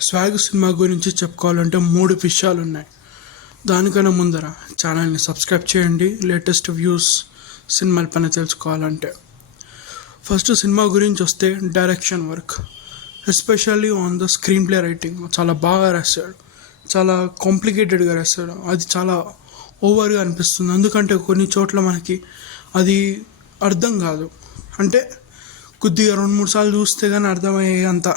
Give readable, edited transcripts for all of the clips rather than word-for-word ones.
Swag cinema గురించి చెప్పుకోవాలంటే 3 విషయాలు ఉన్నాయి. దానికన్నా ముందర ఛానల్ని సబ్స్క్రైబ్ చేయండి లేటెస్ట్ వ్యూస్ సినిమాల పైన తెలుసుకోవాలంటే. ఫస్ట్ సినిమా గురించి వస్తే direction work, especially on the screen play writing చాలా బాగా రాశాడు, చాలా కాంప్లికేటెడ్గా రాశాడు. అది చాలా ఓవర్గా అనిపిస్తుంది, ఎందుకంటే కొన్ని చోట్ల మనకి అది అర్థం కాదు. అంటే కొద్దిగా 2-3 సార్లు చూస్తే కానీ అర్థమయ్యే అంత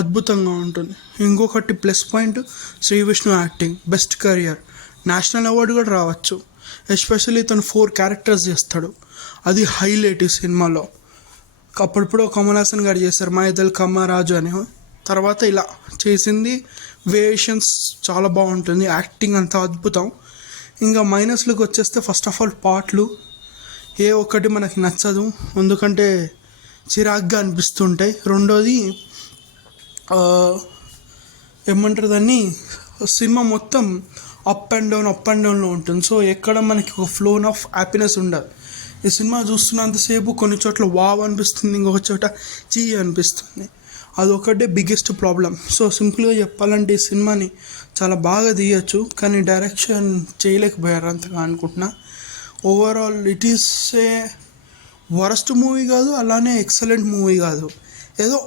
అద్భుతంగా ఉంటుంది. ఇంకొకటి plus point, Shri Vishnu acting best career, national award కూడా రావచ్చు. ఎస్పెషల్లీ తను 4 క్యారెక్టర్స్ చేస్తాడు, అది హైలైట్ ఈ సినిమాలో. అప్పుడప్పుడు కమల్ హాసన్ గారు చేస్తారు మైదల్ కమ్మరాజు అని, తర్వాత ఇలా చేసింది. వేరియేషన్స్ చాలా బాగుంటుంది, యాక్టింగ్ అంత అద్భుతం. ఇంకా మైనస్లకు వచ్చేస్తే ఫస్ట్ ఆఫ్ ఆల్ పాటలు ఏ ఒక్కటి మనకి నచ్చదు, ఎందుకంటే చిరాగ్గా అనిపిస్తుంటాయి. రెండోది ఏమంటారు దాన్ని, సినిమా మొత్తం అప్ అండ్ డౌన్లో ఉంటుంది. సో ఎక్కడ మనకి ఒక ఫ్లోన్ ఆఫ్ హ్యాపీనెస్ ఉండదు. ఈ సినిమా చూస్తున్నంతసేపు కొన్ని చోట్ల వావ్ అనిపిస్తుంది, ఇంకొక చోట చీ అనిపిస్తుంది. అదొకటే బిగ్గెస్ట్ ప్రాబ్లం. సో సింపుల్గా చెప్పాలంటే ఈ సినిమాని చాలా బాగా తీయచ్చు, కానీ డైరెక్షన్ చేయలేకపోయారు అంతగా అనుకుంటున్నా. Overall it is a worst movie కాదు, అలానే ఎక్సలెంట్ మూవీ కాదు. ఏదో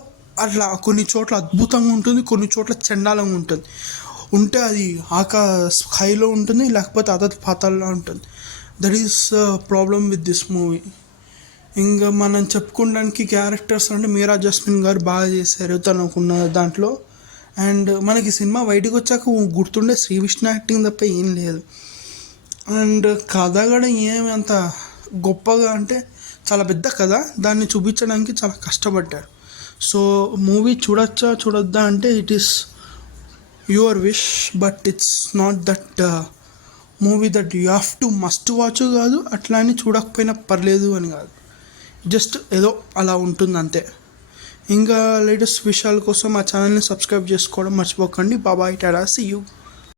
అట్లా కొన్ని చోట్ల అద్భుతంగా ఉంటుంది, కొన్ని చోట్ల చండాలంగా ఉంటుంది. ఉంటే అది హైలో ఉంటుంది, లేకపోతే పాతాల్లో ఉంటుంది. That is problem with this movie. ఇంకా మనం చెప్పుకోవడానికి క్యారెక్టర్స్ అంటే మీరా జస్మిన్ గారు బాగా చేశారు తనకున్న దాంట్లో. అండ్ మనకి సినిమా బయటకు వచ్చాక గుర్తుండే శ్రీ విష్ణు యాక్టింగ్ తప్ప ఏం లేదు. అండ్ కథ కూడా ఏమి అంత గొప్పగా అంటే, చాలా పెద్ద కథ, దాన్ని చూపించడానికి చాలా కష్టపడ్డారు. సో మూవీ చూడొద్దా అంటే it is your wish, but it's not that movie that you have to must watch కాదు, అట్లా అని చూడకపోయినా పర్లేదు అని కాదు, జస్ట్ ఏదో అలా ఉంటుంది అంతే. ఇంకా లేటెస్ట్ విషయాల కోసం మా ఛానల్ని సబ్స్క్రైబ్ చేసుకోవడం మర్చిపోకండి. బాబాయ్, టాటా, సీ యూ.